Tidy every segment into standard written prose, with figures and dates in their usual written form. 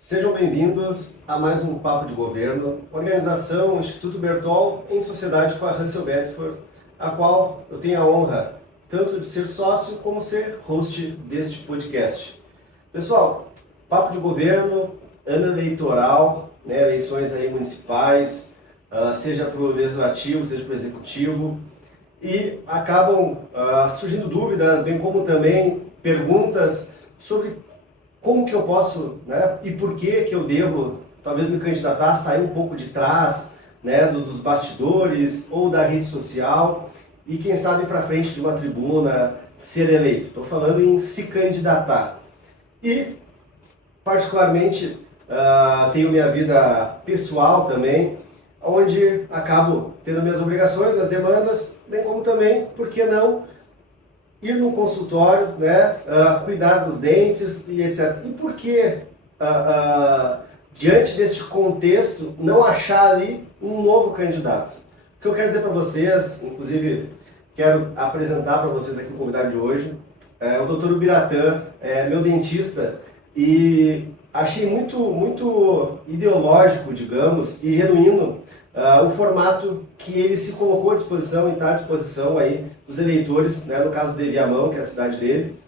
Sejam bem-vindos a mais um Papo de Governo, organização Instituto Bertol em sociedade com a Russell Bedford, a qual eu tenho a honra tanto de ser sócio como ser host deste podcast. Pessoal, Papo de Governo, ano eleitoral, eleições aí municipais, seja para o legislativo, seja para o executivo, e acabam surgindo dúvidas, bem como também perguntas sobre como que eu posso, e por que eu devo, talvez me candidatar, sair um pouco de trás, dos bastidores ou da rede social e quem sabe para frente de uma tribuna ser eleito. Estou falando em se candidatar. E, particularmente, tenho minha vida pessoal também, onde acabo tendo minhas obrigações, minhas demandas, bem como também, por que não, ir num consultório, cuidar dos dentes e etc. E por que, diante deste contexto, não achar ali um novo candidato? O que eu quero dizer para vocês, inclusive quero apresentar para vocês aqui o convidado de hoje, é o Dr. Ubiratã, meu dentista, e achei muito ideológico, digamos, e genuíno o formato que ele se colocou à disposição e está à disposição aí dos eleitores, no caso de Viamão, que é a cidade dele.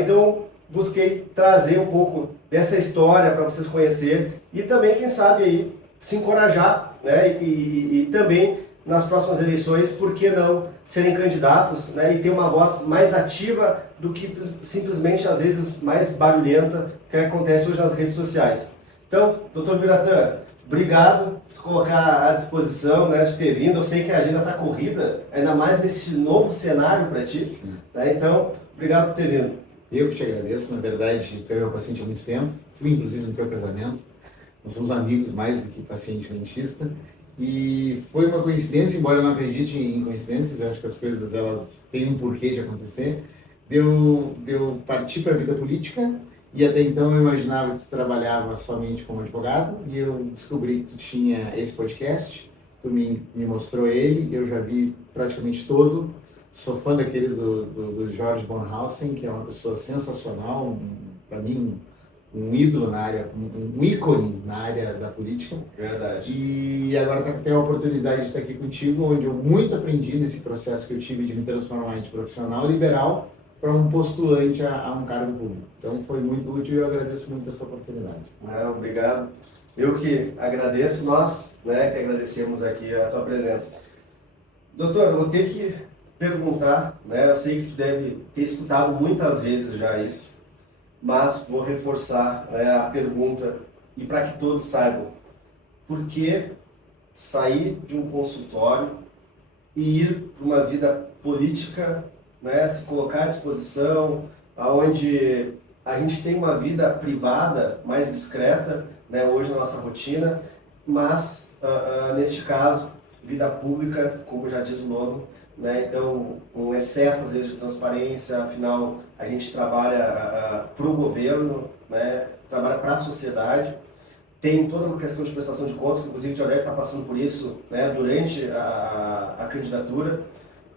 Então, busquei trazer um pouco dessa história para vocês conhecerem e também, quem sabe, aí, se encorajar, e também nas próximas eleições, por que não serem candidatos, e ter uma voz mais ativa do que simplesmente, às vezes, mais barulhenta que acontece hoje nas redes sociais. Então, Dr. Ubiratã, obrigado por colocar à disposição, de ter vindo. Eu sei que a agenda está corrida, ainda mais nesse novo cenário para ti. Então, obrigado por ter vindo. Eu que te agradeço. Na verdade, tu é meu paciente há muito tempo. Fui, inclusive, no teu casamento. Nós somos amigos mais do que paciente dentista. E foi uma coincidência, embora eu não acredite em coincidências, eu acho que as coisas elas têm um porquê de acontecer. Deu partir para a vida política. E até então eu imaginava que tu trabalhava somente como advogado e eu descobri que tu tinha esse podcast, tu me mostrou ele, eu já vi praticamente todo, sou fã daquele do George Bornhausen, que é uma pessoa sensacional, para mim um ídolo na área, um ícone na área da política. Verdade. E agora tenho a oportunidade de estar aqui contigo, onde eu muito aprendi nesse processo que eu tive de me transformar em profissional liberal, para um postulante a um cargo público. Então foi muito útil e eu agradeço muito essa oportunidade. Obrigado. Eu que agradeço, nós que agradecemos aqui a tua presença. Doutor, eu vou ter que perguntar, eu sei que tu deve ter escutado muitas vezes já isso, mas vou reforçar a pergunta e para que todos saibam. Por que sair de um consultório e ir para uma vida política, se colocar à disposição, onde a gente tem uma vida privada mais discreta, hoje na nossa rotina, mas, neste caso, vida pública, como já diz o nome, então um excesso às vezes de transparência, afinal a gente trabalha para o governo, trabalha para a sociedade, tem toda uma questão de prestação de contas, que inclusive já deve estar passando por isso durante a candidatura.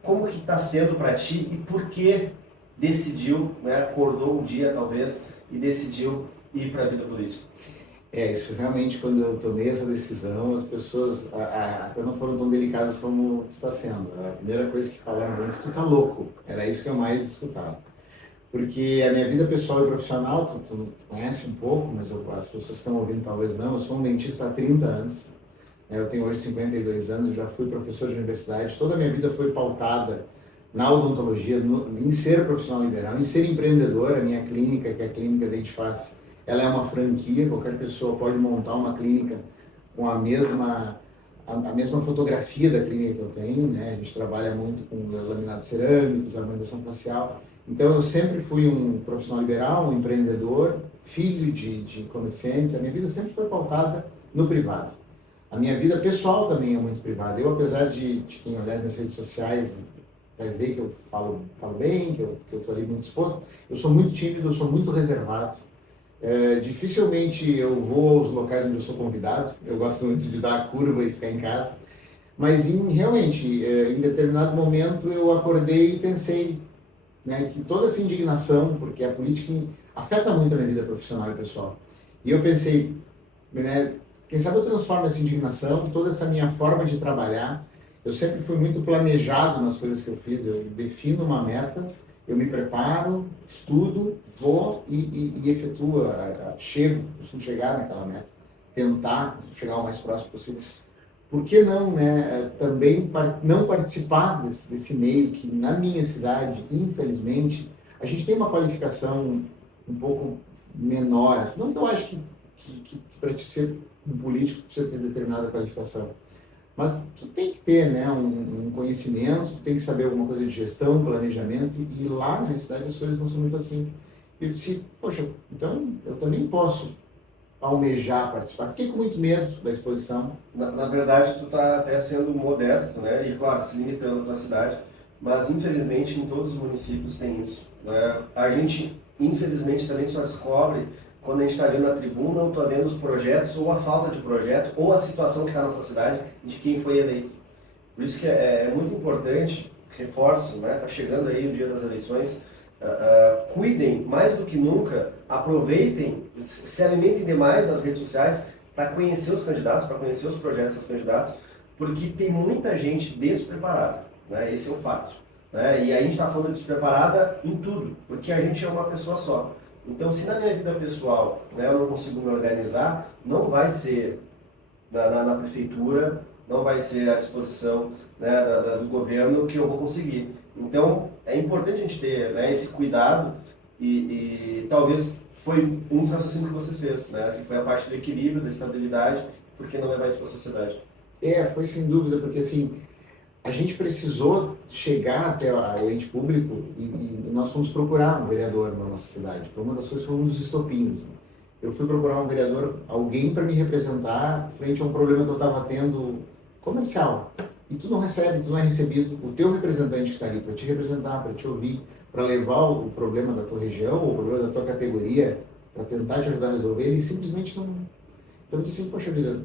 Como que está sendo para ti e por que decidiu, acordou um dia talvez e decidiu ir para a vida política? Isso realmente, quando eu tomei essa decisão, as pessoas até não foram tão delicadas como está sendo. A primeira coisa que falaram antes, tu tá louco, era isso que eu mais escutava. Porque a minha vida pessoal e profissional, tu conhece um pouco, mas as pessoas que estão ouvindo talvez não, eu sou um dentista há 30 anos. Eu tenho hoje 52 anos, já fui professor de universidade, toda a minha vida foi pautada na odontologia, em ser profissional liberal, em ser empreendedor. A minha clínica, que é a Clínica Dente Face, ela é uma franquia, qualquer pessoa pode montar uma clínica com a mesma fotografia da clínica que eu tenho, A gente trabalha muito com laminados cerâmicos, harmonização facial. Então eu sempre fui um profissional liberal, um empreendedor, filho de comerciantes. A minha vida sempre foi pautada no privado. A minha vida pessoal também é muito privada. Eu, apesar de quem olhar nas redes sociais vai ver que eu falo bem, que eu estou ali muito disposto, eu sou muito tímido, eu sou muito reservado. Dificilmente eu vou aos locais onde eu sou convidado. Eu gosto muito de dar a curva e ficar em casa. Mas realmente, em determinado momento eu acordei e pensei que toda essa indignação, porque a política afeta muito a minha vida profissional e pessoal, E eu pensei, né, quem sabe eu transformo essa indignação, toda essa minha forma de trabalhar. Eu sempre fui muito planejado nas coisas que eu fiz. Eu defino uma meta, eu me preparo, estudo, vou e efetuo, chego, costumo chegar naquela meta, tentar chegar o mais próximo possível. Por que não, né, também não participar desse meio que na minha cidade, infelizmente, a gente tem uma qualificação um pouco menor. Assim, não que eu acho que para te ser um político precisa ter determinada qualificação, mas tu tem que ter, né, um conhecimento, tu tem que saber alguma coisa de gestão, planejamento, e lá na minha cidade as coisas não são muito assim. Eu disse, poxa, então eu também posso almejar participar. Fiquei com muito medo da exposição. Na verdade, tu tá até sendo modesto, né? E claro, se limitando à tua cidade, mas infelizmente em todos os municípios tem isso, né? A gente, infelizmente, também só descobre quando a gente está vendo na tribuna ou está vendo os projetos, ou a falta de projeto, ou a situação que está na nossa cidade de quem foi eleito. Por isso que é muito importante, reforço, né? Está chegando aí o dia das eleições, cuidem mais do que nunca, aproveitem, se alimentem demais nas redes sociais para conhecer os candidatos, para conhecer os projetos dos candidatos, porque tem muita gente despreparada, né? Esse é um fato, né? E a gente está falando despreparada em tudo, porque a gente é uma pessoa só. Então, se na minha vida pessoal, né, eu não consigo me organizar, não vai ser na prefeitura, não vai ser à disposição, né, do governo que eu vou conseguir. Então, é importante a gente ter, né, esse cuidado e talvez foi um dos raciocínios que você fez, né, que foi a parte do equilíbrio, da estabilidade, por que não levar isso para a sociedade? Foi sem dúvida, porque assim, a gente precisou chegar até o ente público e nós fomos procurar um vereador na nossa cidade. Foi uma das coisas, foi um dos estopins. Assim. Eu fui procurar um vereador, alguém para me representar frente a um problema que eu estava tendo comercial. E tu não recebe, tu não é recebido. O teu representante que está ali para te representar, para te ouvir, para levar o problema da tua região, ou o problema da tua categoria, para tentar te ajudar a resolver, ele simplesmente não... Então eu disse assim, poxa vida,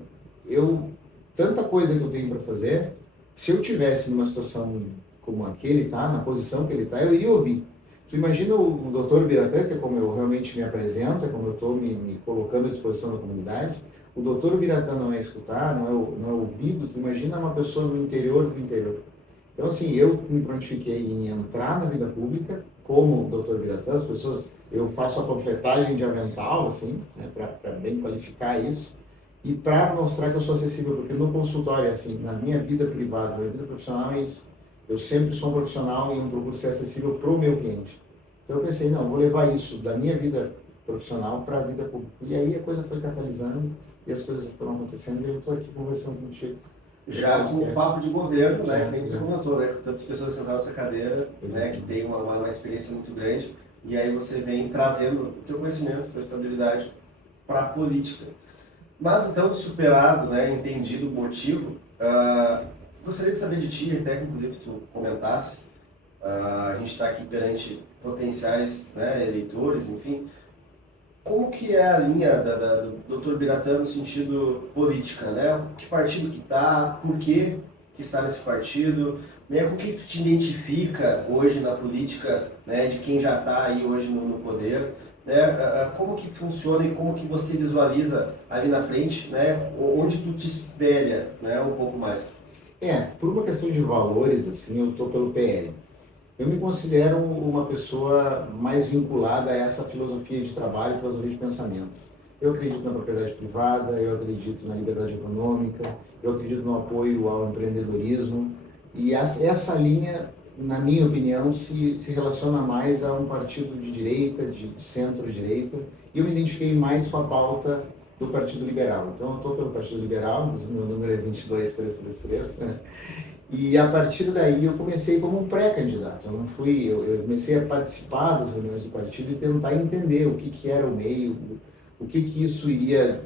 tanta coisa que eu tenho para fazer, se eu tivesse numa situação como aquele tá, na posição que ele tá, eu iria ouvir. Tu imagina o Dr. Biratã, que é como eu realmente me apresento, é como eu estou me colocando à disposição da comunidade. O Dr. Biratã não é escutar, não é ouvido. Tu imagina uma pessoa no interior do interior. Então, assim, eu me prontifiquei em entrar na vida pública como Dr. Biratã. As pessoas, eu faço a panfletagem de avental, assim, né, para bem qualificar isso. E para mostrar que eu sou acessível, porque no consultório, assim, na minha vida privada, na minha vida profissional, é isso. Eu sempre sou um profissional e eu procuro ser acessível para o meu cliente. Então eu pensei, não, vou levar isso da minha vida profissional para a vida pública. E aí a coisa foi catalisando e as coisas foram acontecendo e eu estou aqui conversando contigo. Já com o papo de governo, né, que nem você comentou, né, com tantas pessoas sentadas nessa cadeira, né, que tem uma experiência muito grande, e aí você vem trazendo o teu conhecimento, a tua estabilidade para a política. Mas então, superado, né, entendido o motivo, gostaria de saber de ti, até que inclusive tu comentasse, a gente está aqui perante potenciais, né, eleitores, enfim, como que é a linha do Dr. Biratã no sentido política, né? Que partido que está, por que está nesse partido, né? Com que tu te identifica hoje na política, né, de quem já está aí hoje no poder, né? Como que funciona e como que você visualiza ali na frente, né? Onde tu te espelha, né, um pouco mais? Por uma questão de valores, assim, eu estou pelo PL. Eu me considero uma pessoa mais vinculada a essa filosofia de trabalho, filosofia de pensamento. Eu acredito na propriedade privada, eu acredito na liberdade econômica, eu acredito no apoio ao empreendedorismo. E essa linha, na minha opinião, se relaciona mais a um partido de direita, de centro-direita. E eu me identifiquei mais com a pauta do Partido Liberal. Então, eu estou pelo Partido Liberal, meu número é 22333, né? E a partir daí eu comecei como um pré-candidato. Eu comecei a participar das reuniões do partido e tentar entender o que era o meio, o que isso iria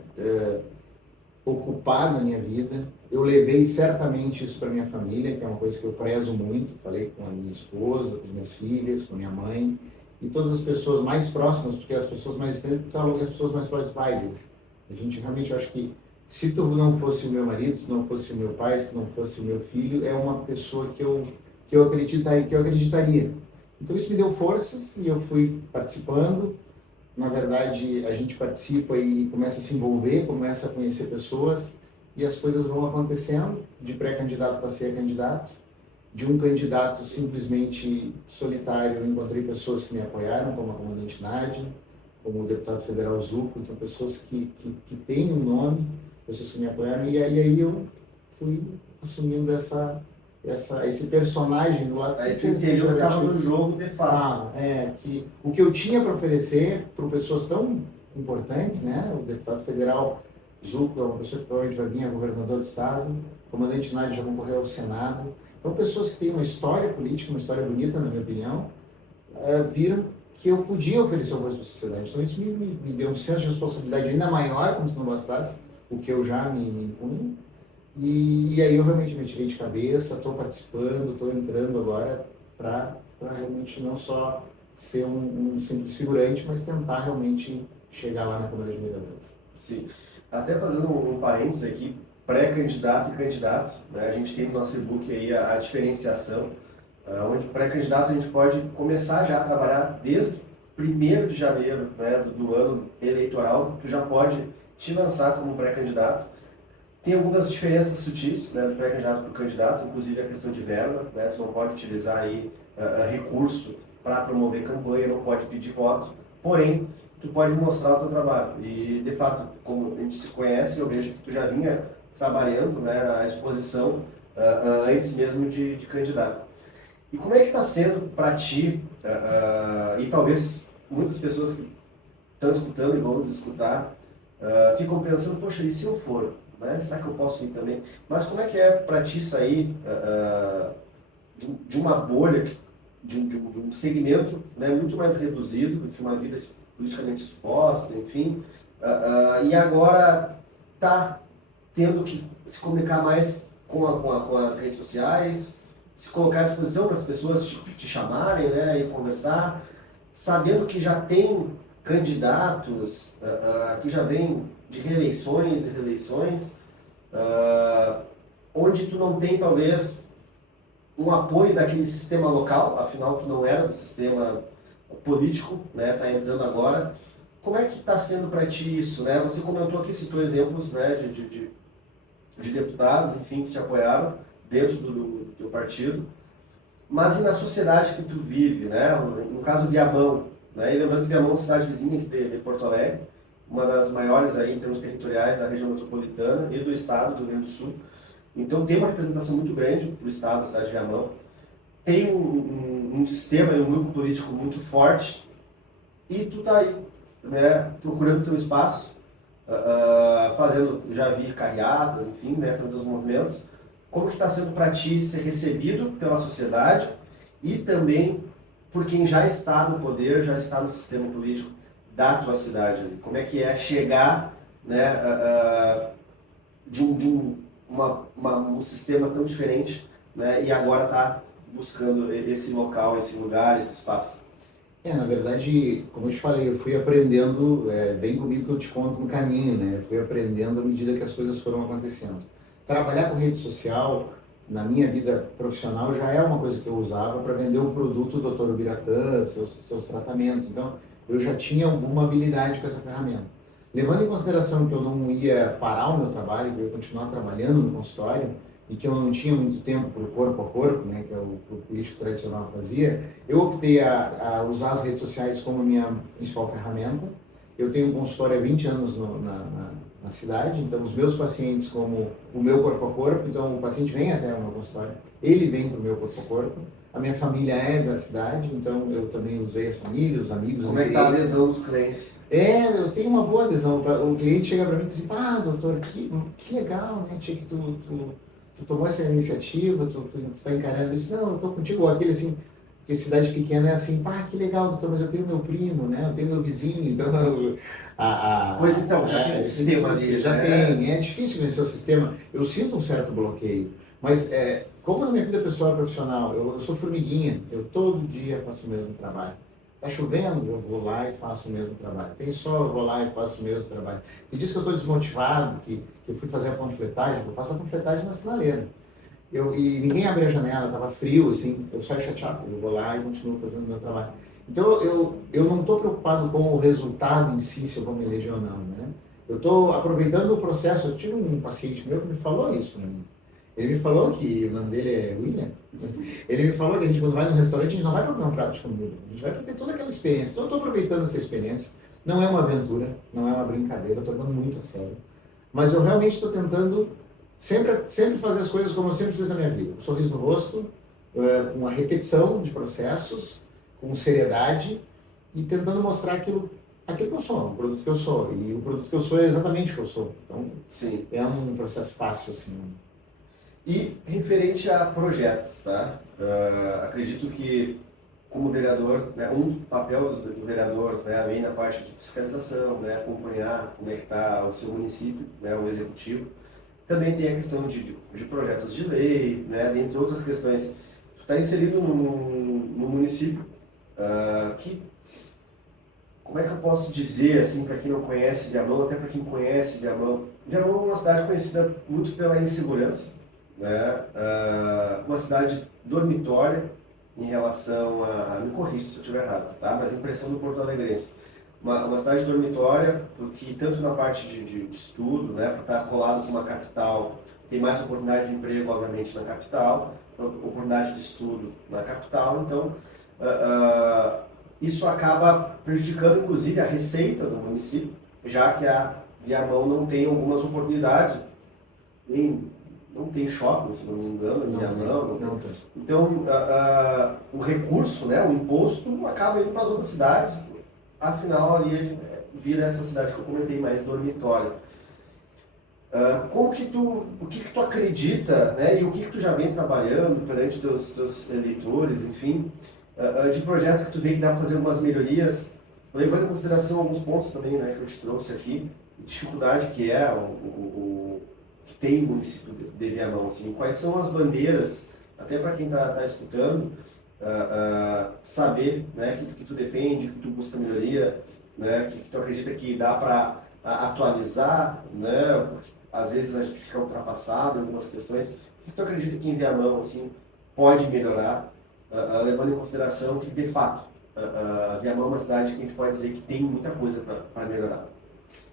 ocupar na minha vida. Eu levei certamente isso para minha família, que é uma coisa que eu prezo muito. Falei com a minha esposa, com as minhas filhas, com a minha mãe e todas as pessoas mais próximas, porque as pessoas mais distantes, as pessoas mais próximas, vai, a gente realmente, eu acho que se tu não fosse o meu marido, se não fosse o meu pai, se não fosse o meu filho, é uma pessoa que eu acreditaria. Então isso me deu forças e eu fui participando, na verdade, a gente participa e começa a se envolver, começa a conhecer pessoas e as coisas vão acontecendo, de pré-candidato para ser candidato. De um candidato simplesmente solitário, eu encontrei pessoas que me apoiaram, como a comandante Nádia, como o deputado federal Zuco, então pessoas que têm um nome, pessoas que me apoiaram, e aí eu fui assumindo esse personagem do lado. Aí você entendeu que estava no jogo de fato. Que o que eu tinha para oferecer para pessoas tão importantes, né? O deputado federal Zuco é uma pessoa que provavelmente vai vir a governador do estado, o comandante Nádia já concorreu ao Senado. Então, pessoas que têm uma história política, uma história bonita, na minha opinião, viram que eu podia oferecer alguma coisa para a sociedade. Então, isso me deu um senso de responsabilidade ainda maior, como se não bastasse o que eu já me impunha. E aí eu realmente me tirei de cabeça, estou participando, estou entrando agora para realmente não só ser um simples figurante, mas tentar realmente chegar lá na Câmara de Vereadores. Sim. Até fazendo um parênteses aqui, pré-candidato e candidato, né? A gente tem no nosso e-book aí a diferenciação, onde pré-candidato a gente pode começar já a trabalhar desde 1º de janeiro, né, do ano eleitoral, tu já pode te lançar como pré-candidato. Tem algumas diferenças sutis, né, do pré-candidato para o candidato, inclusive a questão de verba, né? Tu não pode utilizar aí recurso para promover campanha, não pode pedir voto, porém tu pode mostrar o teu trabalho. E de fato, como a gente se conhece, eu vejo que tu já vinha trabalhando, né, a exposição antes mesmo de candidato. E como é que está sendo para ti, e talvez muitas pessoas que estão escutando e vão nos escutar, ficam pensando, poxa, e se eu for? Né? Será que eu posso ir também? Mas como é que é para ti sair de uma bolha, de um segmento, né, muito mais reduzido, de uma vida politicamente exposta, enfim, e agora tá tendo que se comunicar mais com as redes sociais, se colocar à disposição para as pessoas te chamarem, né, e conversar, sabendo que já tem candidatos que já vêm de reeleições e reeleições, onde tu não tem talvez um apoio daquele sistema local, afinal tu não era do sistema político, né, tá entrando agora. Como é que está sendo para ti isso, né? Você comentou aqui, citou exemplos, né, de deputados, enfim, que te apoiaram dentro do teu partido, mas e na sociedade que tu vive, né? No caso Viamão, né? E lembrando que Viamão é uma cidade vizinha aqui de Porto Alegre, uma das maiores aí em termos territoriais da região metropolitana e do estado do Rio Grande do Sul. Então tem uma representação muito grande para o estado, a cidade de Viamão. Tem um sistema e um grupo político muito forte e tu tá aí, né, procurando teu espaço, fazendo, já vi carreatas, enfim, né, fazendo os movimentos. Como que está sendo para ti ser recebido pela sociedade e também por quem já está no poder, já está no sistema político da tua cidade? Como é que é chegar, né, de um sistema tão diferente, né, e agora está buscando esse local, esse lugar, esse espaço? Na verdade, como eu te falei, eu fui aprendendo, vem comigo que eu te conto no caminho, né? Eu fui aprendendo à medida que as coisas foram acontecendo. Trabalhar com rede social, na minha vida profissional, já é uma coisa que eu usava para vender o produto do Dr. Ubiratã, seus tratamentos. Então, eu já tinha alguma habilidade com essa ferramenta. Levando em consideração que eu não ia parar o meu trabalho, que eu ia continuar trabalhando no consultório, e que eu não tinha muito tempo para o corpo a corpo, né, que é o político tradicional fazia, eu optei a usar as redes sociais como minha principal ferramenta. Eu tenho um consultório há 20 anos na cidade, então os meus pacientes como o meu corpo a corpo, então o paciente vem até o meu consultório, ele vem para o meu corpo a corpo, a minha família é da cidade, então eu também usei as famílias, os amigos. Como é que está a adesão dos clientes? Eu tenho uma boa adesão. O cliente chega para mim e diz assim, doutor, que legal, né, tia, que tu tomou essa iniciativa, tu está encarando isso. Não, eu estou contigo. Ou aquele assim, porque cidade pequena é assim, que legal, doutor, mas eu tenho meu primo, né? Eu tenho meu vizinho, então... Pois então, já tem um sistema ali. Já tem, é difícil vencer o sistema. Eu sinto um certo bloqueio, mas como na minha vida pessoal e profissional, eu sou formiguinha, eu todo dia faço o mesmo trabalho. Tá chovendo, eu vou lá e faço o mesmo trabalho. Tem sol, eu vou lá e faço o mesmo trabalho. Tem dias que eu estou desmotivado, que eu fui fazer a panfletagem, eu faço a panfletagem na sinaleira. E ninguém abre a janela, estava frio, assim, eu saio chateado. Eu vou lá e continuo fazendo o meu trabalho. Então, eu não estou preocupado com o resultado em si, se eu vou me eleger ou não, né? Eu estou aproveitando o processo. Eu tive um paciente meu que me falou isso para mim. Ele me falou que, o nome dele é William, ele me falou que a gente, quando vai num restaurante, a gente não vai para comer um prato de comida, a gente vai para ter toda aquela experiência. Então, eu estou aproveitando essa experiência. Não é uma aventura, não é uma brincadeira, eu estou levando muito a sério. Mas eu realmente estou tentando sempre fazer as coisas como eu sempre fiz na minha vida. Um sorriso no rosto, com a repetição de processos, com seriedade e tentando mostrar aquilo que eu sou, o produto que eu sou. E o produto que eu sou é exatamente o que eu sou. Então, Sim. é um processo fácil, assim. E referente a projetos, tá? Acredito que, como vereador, né, um dos papéis do vereador, né, além da parte de fiscalização, né, acompanhar como é que está o seu município, né, o executivo, também tem a questão de projetos de lei, né, dentre outras questões. Tu está inserido no município que, como é que eu posso dizer, assim, para quem não conhece Viamão, até para quem conhece Viamão, Viamão é uma cidade conhecida muito pela insegurança, né? Uma cidade dormitória em relação me corrija se eu estiver errado, tá? Mas a impressão do Porto Alegrense. Uma cidade dormitória, porque tanto na parte de estudo, né, por estar colado com uma capital, tem mais oportunidade de emprego, obviamente, na capital, oportunidade de estudo na capital, então isso acaba prejudicando, inclusive, a receita do município, já que a Viamão não tem algumas oportunidades, não tem shopping, se não me engano, em Viamão. Não tem. Então, o recurso, né, o imposto, acaba indo para as outras cidades, afinal, ali vira essa cidade que eu comentei, mais dormitório. O que tu acredita, né, e o que tu já vem trabalhando perante os teus eleitores, enfim, de projetos que tu vê que dá para fazer algumas melhorias, levando em consideração alguns pontos também, né, que eu te trouxe aqui, dificuldade que é que tem o município de Viamão, assim, quais são as bandeiras, até para quem está escutando, saber, né, que tu defende, que tu busca melhoria, né, que tu acredita que dá para atualizar, né, porque às vezes a gente fica ultrapassado em algumas questões. O que tu acredita que em Viamão, assim, pode melhorar, levando em consideração que, de fato, Viamão é uma cidade que a gente pode dizer que tem muita coisa para melhorar?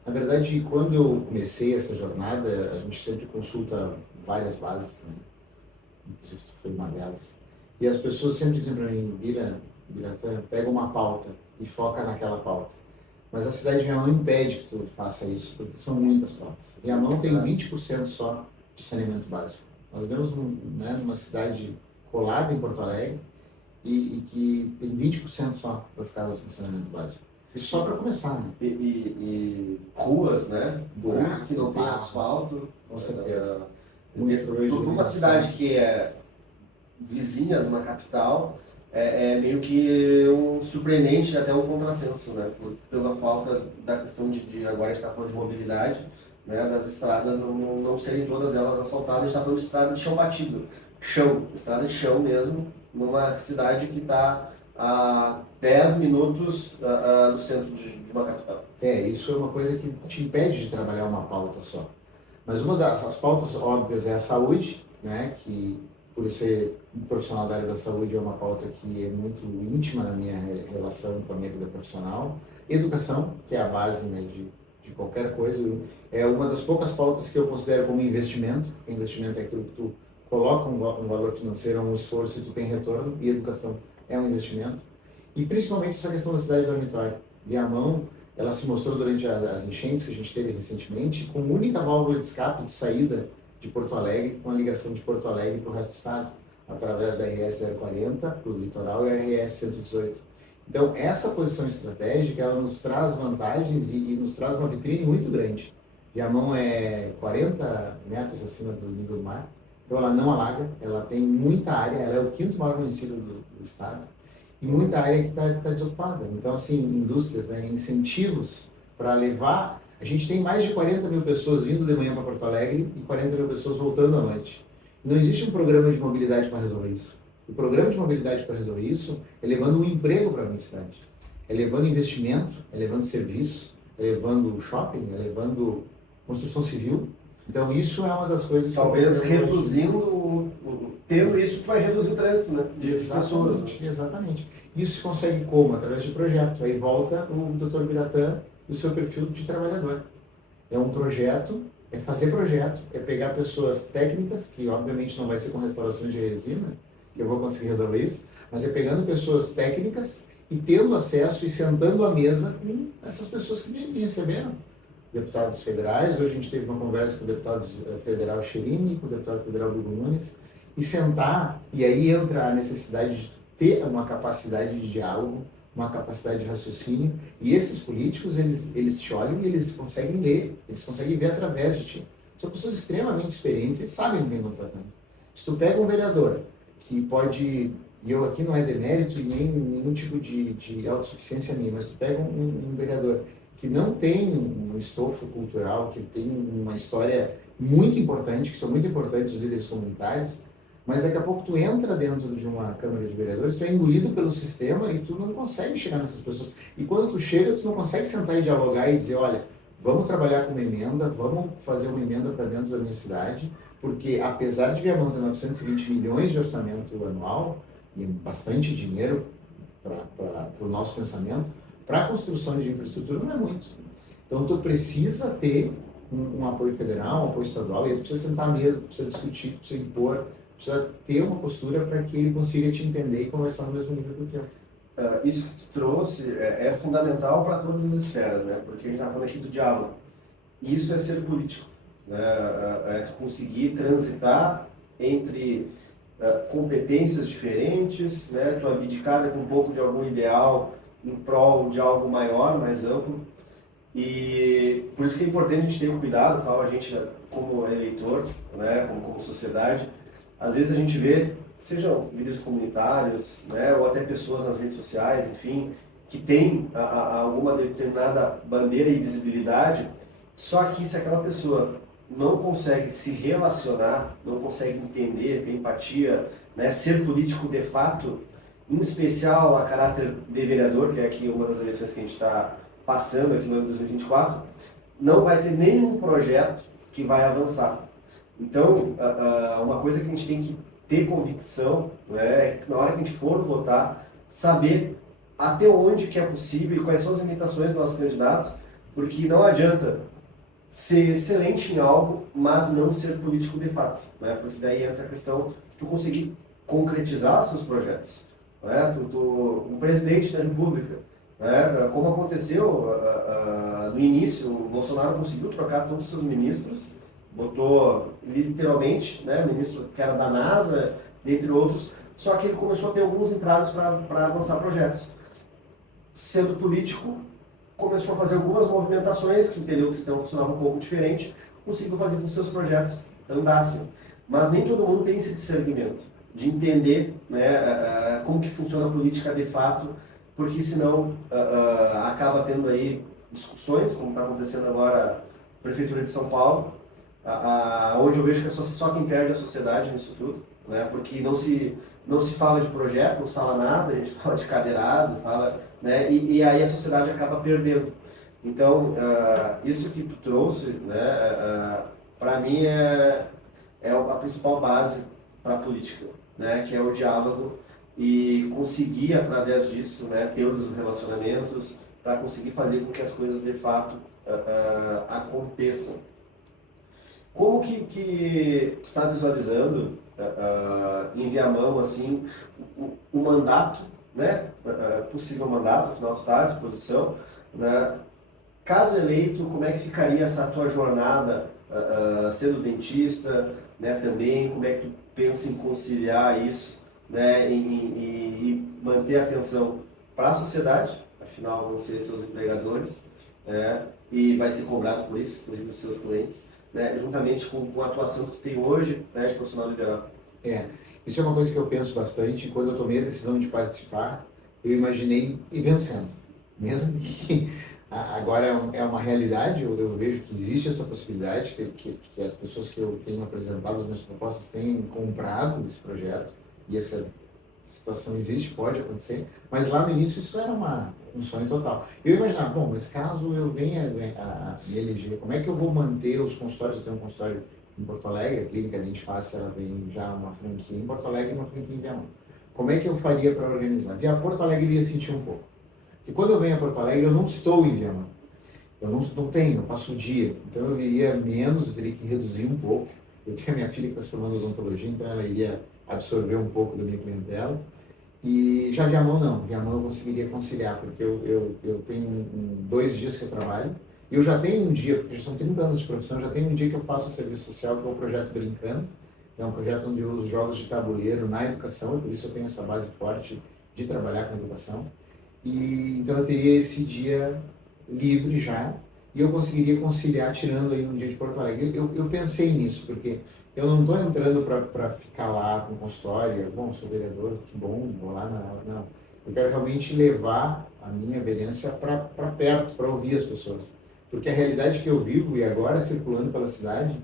Na verdade, quando eu comecei essa jornada, a gente sempre consulta várias bases, né? Inclusive tu foi uma delas. E as pessoas sempre dizem para mim, Biratã, pega uma pauta e foca naquela pauta. Mas a cidade de Viamão impede que tu faça isso, porque são muitas pautas. Viamão tem 20% só de saneamento básico. Nós vivemos numa cidade colada em Porto Alegre e que tem 20% só das casas com saneamento básico. E só para começar, né? E ruas, né? Ruas que não tem asfalto. Com certeza. Para uma cidade que é vizinha de uma capital, é meio que surpreendente, até um contrassenso, né? Pela falta da questão agora a gente está falando de mobilidade, né? Das estradas não serem todas elas asfaltadas, a gente está falando de estrada de chão batido. Estrada de chão mesmo, numa cidade que está a 10 minutos do centro de uma capital. Isso é uma coisa que te impede de trabalhar uma pauta só. Mas uma das pautas óbvias é a saúde, né? Que por ser um profissional da área da saúde é uma pauta que é muito íntima na minha relação com a minha vida profissional. Educação, que é a base, né, de qualquer coisa, é uma das poucas pautas que eu considero como investimento. Porque investimento é aquilo que tu coloca um valor financeiro, um esforço e tu tem retorno, e educação é um investimento. E principalmente essa questão da cidade dormitório. Viamão, ela se mostrou durante as enchentes que a gente teve recentemente com única válvula de escape de saída de Porto Alegre, com a ligação de Porto Alegre para o resto do estado, através da RS 040 para o litoral e a RS 118. Então, essa posição estratégica, ela nos traz vantagens e nos traz uma vitrine muito grande. Viamão é 40 metros acima do nível do mar, então ela não alaga, ela tem muita área, ela é o quinto maior município do estado, e muita área que está desocupada. Então, assim, indústrias, né, incentivos para levar. A gente tem mais de 40 mil pessoas vindo de manhã para Porto Alegre e 40 mil pessoas voltando à noite. Não existe um programa de mobilidade para resolver isso. O programa de mobilidade para resolver isso é levando um emprego para a minha cidade, é levando investimento, é levando serviço, é levando shopping, é levando construção civil. Então, isso é uma das coisas Talvez que eu reduzindo, tendo isso, tu vai reduzir o trânsito, né? De pessoas. Exatamente, exatamente. Isso se consegue como? Através de projeto. Aí volta o Dr. Biratã e o seu perfil de trabalhador. É um projeto, é fazer projeto, é pegar pessoas técnicas, que obviamente não vai ser com restaurações de resina, que eu vou conseguir resolver isso, mas é pegando pessoas técnicas e tendo acesso e sentando à mesa com essas pessoas que me receberam. Deputados federais, hoje a gente teve uma conversa com o deputado federal Cherini, com o deputado federal Bruno Nunes, e sentar, e aí entra a necessidade de ter uma capacidade de diálogo, uma capacidade de raciocínio, e esses políticos, eles te olham e eles conseguem ler, eles conseguem ver através de ti. São pessoas extremamente experientes e sabem com quem estão tratando. Se tu pega um vereador que pode, e eu aqui não é demérito e nem nenhum tipo de autossuficiência minha, mas tu pega um vereador que não tem um estofo cultural, que tem uma história muito importante, que são muito importantes os líderes comunitários, mas daqui a pouco tu entra dentro de uma Câmara de Vereadores, tu é engolido pelo sistema e tu não consegue chegar nessas pessoas. E quando tu chega, tu não consegue sentar e dialogar e dizer, olha, vamos trabalhar com uma emenda, vamos fazer uma emenda para dentro da minha cidade, porque apesar de Viamão ter 920 milhões de orçamento anual, e bastante dinheiro para o nosso pensamento, para a construção de infraestrutura não é muito. Então tu precisa ter um apoio federal, um apoio estadual, e aí tu precisa sentar à mesa, tu precisa discutir, tu precisa impor, precisa ter uma postura para que ele consiga te entender e conversar no mesmo nível que o teu. Isso que tu trouxe é fundamental para todas as esferas, né? Porque a gente está falando aqui do diálogo. Isso é ser político, né? É tu conseguir transitar entre competências diferentes, né? Tu abdicar com um pouco de algum ideal em prol de algo maior, mais amplo. E por isso que é importante a gente ter um cuidado, fala a gente como eleitor, né? Como sociedade. Às vezes a gente vê, sejam líderes comunitários, né, ou até pessoas nas redes sociais, enfim, que têm alguma determinada bandeira e visibilidade, só que se aquela pessoa não consegue se relacionar, não consegue entender, ter empatia, né, ser político de fato, em especial a caráter de vereador, que é aqui uma das eleições que a gente está passando aqui no ano de 2024, não vai ter nenhum projeto que vai avançar. Então, uma coisa que a gente tem que ter convicção, né, é que na hora que a gente for votar, saber até onde que é possível e quais são as limitações dos nossos candidatos, porque não adianta ser excelente em algo, mas não ser político de fato, né, porque daí entra a questão de tu conseguir concretizar seus projetos, né, um presidente da República, né, como aconteceu no início, o Bolsonaro conseguiu trocar todos os seus ministros, botou literalmente, né, ministro que era da NASA, dentre outros, só que ele começou a ter alguns entraves para avançar projetos. Sendo político, começou a fazer algumas movimentações, que entendeu que o sistema funcionava um pouco diferente, conseguiu fazer com que os seus projetos andassem. Mas nem todo mundo tem esse discernimento de entender, né, como que funciona a política de fato, porque senão acaba tendo aí discussões, como está acontecendo agora a Prefeitura de São Paulo, onde eu vejo que é só quem perde a sociedade nisso tudo, né? Porque não se fala de projeto, não se fala nada, a gente fala de cadeirado, fala, né? E aí a sociedade acaba perdendo. Então, isso que tu trouxe, né, para mim é a principal base para a política, né? Que é o diálogo e conseguir, através disso, né, ter os relacionamentos para conseguir fazer com que as coisas de fato aconteçam. Como que tu está visualizando em Viamão assim, o mandato, né, possível mandato, afinal tu está à disposição, né, caso eleito, como é que ficaria essa tua jornada sendo dentista, né, também, como é que tu pensa em conciliar isso, né, e manter a atenção para a sociedade, afinal vão ser seus empregadores, né, e vai ser cobrado por isso, inclusive dos seus clientes, né, juntamente com a atuação que tu tem hoje, né, de profissional liberal. Isso é uma coisa que eu penso bastante. Quando eu tomei a decisão de participar, eu imaginei ir vencendo. Mesmo que agora é uma realidade, eu vejo que existe essa possibilidade, que as pessoas que eu tenho apresentado as minhas propostas tenham comprado esse projeto, e essa situação existe, pode acontecer, mas lá no início isso era um sonho total. Eu imaginava, bom, mas caso eu venha a me eleger, como é que eu vou manter os consultórios? Eu tenho um consultório em Porto Alegre, a Clínica Dente Face, ela tem já uma franquia em Porto Alegre e uma franquia em Viamão. Como é que eu faria para organizar? Via Porto Alegre eu ia sentir um pouco. Porque quando eu venho a Porto Alegre, eu não estou em Viamão. Eu não tenho, eu passo o dia. Então eu iria menos, eu teria que reduzir um pouco. Eu tenho a minha filha que está se formando em odontologia, então ela iria absorver um pouco da minha clientela. E já Viamão não, Viamão eu conseguiria conciliar, porque eu tenho 2 dias que eu trabalho, e eu já tenho um dia, porque já são 30 anos de profissão, já tenho um dia que eu faço um serviço social, que é o Projeto Brincando, que é um projeto onde eu uso jogos de tabuleiro na educação, e por isso eu tenho essa base forte de trabalhar com educação. E então eu teria esse dia livre já, e eu conseguiria conciliar tirando aí um dia de Porto Alegre. Eu pensei nisso, porque eu não estou entrando para ficar lá com consultório, bom, sou vereador, que bom, vou lá não. Eu quero realmente levar a minha vereança para perto, para ouvir as pessoas. Porque a realidade que eu vivo, e agora circulando pela cidade,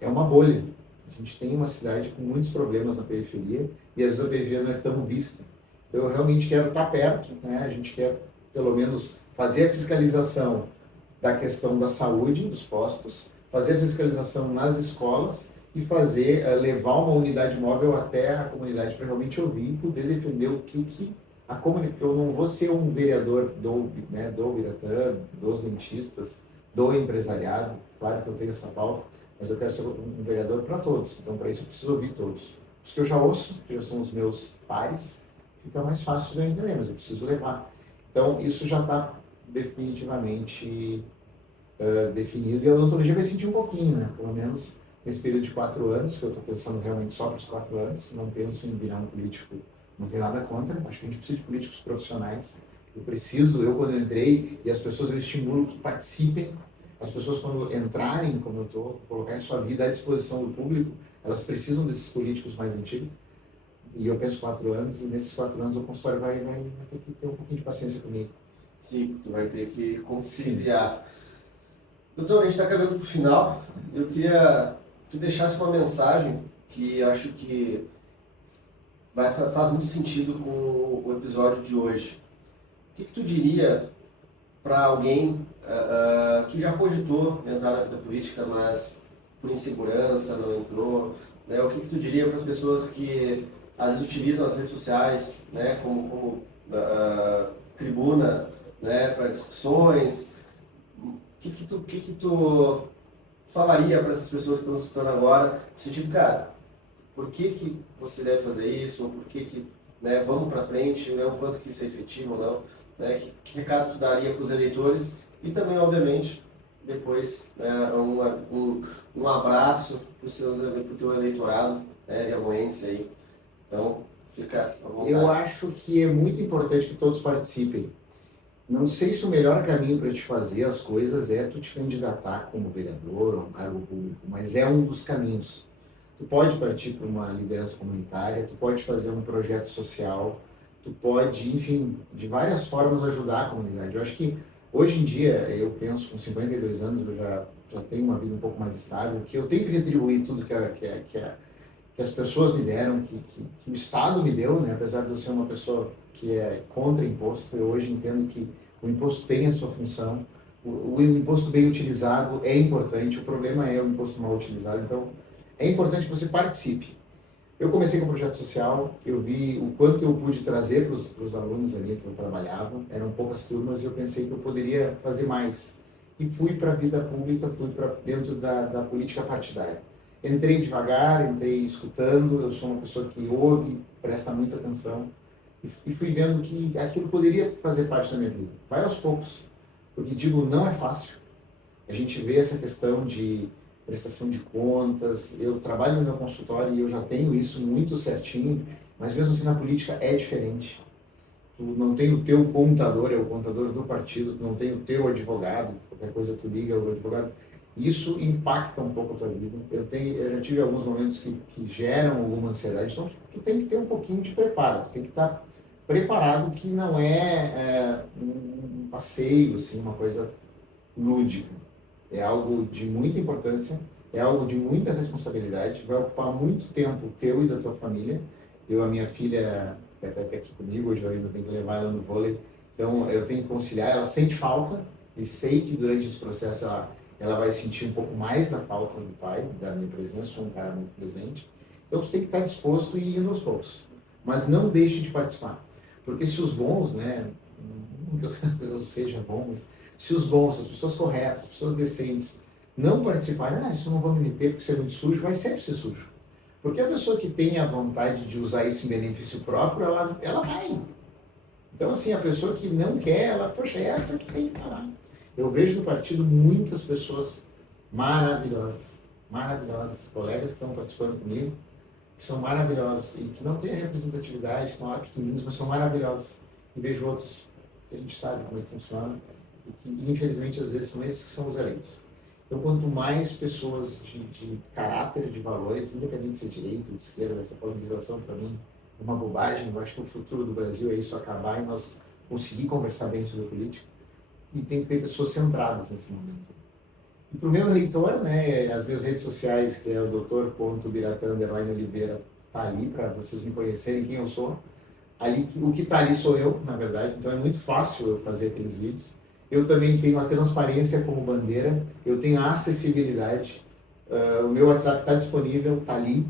é uma bolha. A gente tem uma cidade com muitos problemas na periferia, e às vezes a periferia não é tão vista. Então eu realmente quero estar perto, né? A gente quer, pelo menos, fazer a fiscalização da questão da saúde, dos postos, fazer a fiscalização nas escolas e levar uma unidade móvel até a comunidade para realmente ouvir e poder defender o que a comunidade, porque eu não vou ser um vereador do Biratã, dos dentistas, do empresariado, claro que eu tenho essa pauta, mas eu quero ser um vereador para todos, então para isso eu preciso ouvir todos. Os que eu já ouço, que já são os meus pares, fica mais fácil de eu entender, mas eu preciso levar. Então isso já está definitivamente definido, e a odontologia vai sentir um pouquinho, né? Pelo menos nesse período de 4 anos, que eu estou pensando realmente só para os 4 anos, não penso em virar um político, não tenho nada contra, acho que a gente precisa de políticos profissionais. Eu quando entrei, e as pessoas eu estimulo que participem, as pessoas quando entrarem, como eu estou, colocar sua vida à disposição do público, elas precisam desses políticos mais antigos, e eu penso 4 anos, e nesses 4 anos o consultório vai ter que ter um pouquinho de paciência comigo. Sim, tu vai ter que conciliar. Doutor, a gente está caminhando para o final. Eu queria que tu deixasse uma mensagem que acho que faz muito sentido com o episódio de hoje. O que tu diria para alguém que já cogitou entrar na vida política, mas por insegurança não entrou? Né? O que tu diria para as pessoas que às vezes utilizam as redes sociais, né, como tribuna, né, para discussões? O que tu falaria para essas pessoas que estão escutando agora, no sentido, cara, por que você deve fazer isso, ou por que né, vamos para frente, né, o quanto que isso é efetivo ou não, né, que recado tu daria para os eleitores, e também, obviamente, depois, né, um abraço para o teu eleitorado, né, viamoense aí. Então, fica à vontade. Eu acho que é muito importante que todos participem. Não sei se o melhor caminho para te fazer as coisas é tu te candidatar como vereador ou um cargo público, mas é um dos caminhos. Tu pode partir para uma liderança comunitária, tu pode fazer um projeto social, tu pode, enfim, de várias formas ajudar a comunidade. Eu acho que hoje em dia, eu penso, com 52 anos, eu já tenho uma vida um pouco mais estável, que eu tenho que retribuir tudo que as pessoas me deram, que o Estado me deu, né? Apesar de eu ser uma pessoa que é contra imposto, eu hoje entendo que o imposto tem a sua função, o imposto bem utilizado é importante, o problema é o imposto mal utilizado, então é importante que você participe. Eu comecei com o projeto social, eu vi o quanto eu pude trazer para os alunos ali que eu trabalhava, eram poucas turmas e eu pensei que eu poderia fazer mais. E fui para a vida pública, fui para dentro da política partidária. Entrei devagar, entrei escutando, eu sou uma pessoa que ouve, presta muita atenção, e fui vendo que aquilo poderia fazer parte da minha vida. Vai aos poucos, porque digo, não é fácil. A gente vê essa questão de prestação de contas, eu trabalho no meu consultório e eu já tenho isso muito certinho, mas mesmo assim na política é diferente. Tu não tem o teu contador, é o contador do partido, tu não tem o teu advogado, qualquer coisa tu liga ao advogado. Isso impacta um pouco a tua vida. Eu já tive alguns momentos que geram alguma ansiedade, então tu tem que ter um pouquinho de preparo, tu tem que estar preparado, que não é um passeio, assim, uma coisa lúdica. É algo de muita importância, é algo de muita responsabilidade, vai ocupar muito tempo teu e da tua família. A minha filha que até está aqui comigo, hoje eu ainda tenho que levar ela no vôlei. Então, eu tenho que conciliar, ela sente falta, e sei que durante esse processo ela vai sentir um pouco mais da falta do pai, da minha presença, sou um cara muito presente. Então, tu tem que estar disposto e ir indo aos poucos. Mas não deixe de participar. Porque se os bons, né, não que eu seja bom, mas se os bons, as pessoas corretas, as pessoas decentes, não participarem, isso eu não vou me meter porque isso é muito sujo, vai sempre ser sujo. Porque a pessoa que tem a vontade de usar isso em benefício próprio, ela vai. Então, assim, a pessoa que não quer, poxa, é essa que tem que estar lá. Eu vejo no partido muitas pessoas maravilhosas, maravilhosas, colegas que estão participando comigo, que são maravilhosos e que não têm a representatividade, estão lá pequenininhos, mas são maravilhosos. E vejo outros que a gente sabe como é que funciona e que, infelizmente, às vezes são esses que são os eleitos. Então, quanto mais pessoas de caráter, de valores, independente de ser direito ou de esquerda, essa polarização, para mim, é uma bobagem. Eu acho que o futuro do Brasil é isso, acabar e nós conseguir conversar bem sobre política. E tem que ter pessoas centradas nesse momento. E para o meu eleitor, né, as minhas redes sociais, que é o Dr.Biratã_Oliveira, tá ali para vocês me conhecerem quem eu sou. Ali, o que está ali sou eu, na verdade, então é muito fácil eu fazer aqueles vídeos. Eu também tenho a transparência como bandeira, eu tenho a acessibilidade, o meu WhatsApp está disponível, está ali,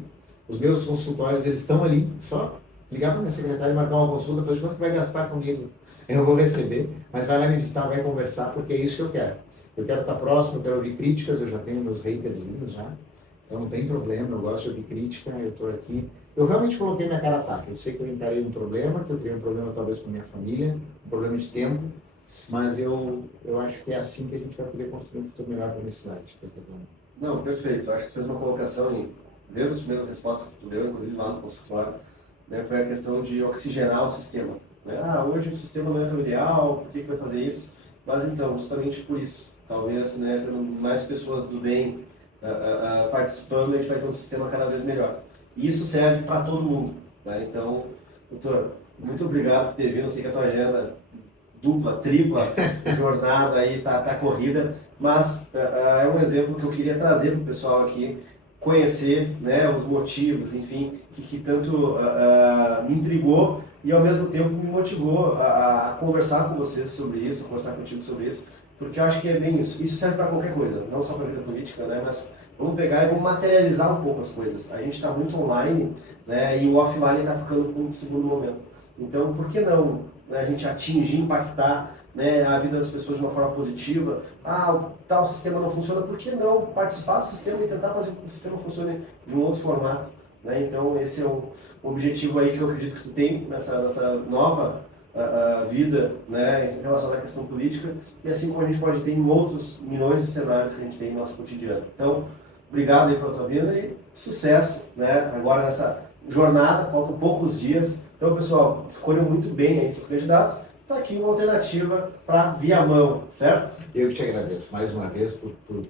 os meus consultórios eles estão ali, só ligar para minha secretária e marcar uma consulta, falar quanto vai gastar comigo, eu vou receber, mas vai lá me visitar, vai conversar, porque é isso que eu quero. Eu quero estar próximo, eu quero ouvir críticas, eu já tenho meus haterzinhos já, então não tem problema, eu gosto de ouvir crítica, eu estou aqui. Eu realmente coloquei minha cara a tapa, eu sei que eu encarei um problema, que eu criei um problema talvez para minha família, um problema de tempo, mas eu acho que é assim que a gente vai poder construir um futuro melhor para a minha cidade. Não, perfeito. Eu acho que você fez uma colocação, desde as primeiras respostas que tu deu, inclusive lá no consultório, né, foi a questão de oxigenar o sistema. Né? Hoje o sistema não é tão ideal, por que tu vai fazer isso? Mas então, justamente por isso, talvez, né, tendo mais pessoas do bem participando, a gente vai ter um sistema cada vez melhor. E isso serve para todo mundo. Né? Então, doutor, muito obrigado por ter vindo. Eu sei que a tua agenda dupla, tripla jornada aí tá corrida, mas é um exemplo que eu queria trazer para o pessoal aqui, conhecer, né, os motivos, enfim, que tanto me intrigou e ao mesmo tempo me motivou a conversar com vocês sobre isso, a conversar contigo sobre isso, porque eu acho que é bem isso. Isso serve para qualquer coisa, não só para a vida política, né, mas vamos pegar e vamos materializar um pouco as coisas. A gente está muito online, né, e o offline está ficando com um segundo momento. Então, por que não, né, a gente atingir, impactar, né, a vida das pessoas de uma forma positiva? Tal sistema não funciona, por que não participar do sistema e tentar fazer com que o sistema funcione de um outro formato? Né? Então, esse é o objetivo aí que eu acredito que tu tem nessa nova vida, né, relacionada à questão política, e assim como a gente pode ter em outros milhões de cenários que a gente tem no nosso cotidiano. Então, obrigado aí pela tua vida e sucesso, né, agora nessa jornada, faltam poucos dias. Então, pessoal, escolham muito bem aí seus candidatos. Está aqui uma alternativa para Viamão, certo? Eu que te agradeço mais uma vez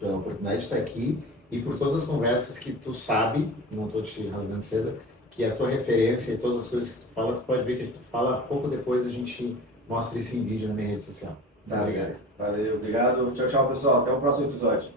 pela oportunidade de estar aqui e por todas as conversas que tu sabe, não estou te rasgando cedo, que a tua referência e todas as coisas que tu fala, tu pode ver que tu fala pouco depois, a gente mostra isso em vídeo na minha rede social. Tá, obrigado. Valeu, obrigado. Tchau, tchau, pessoal. Até o próximo episódio.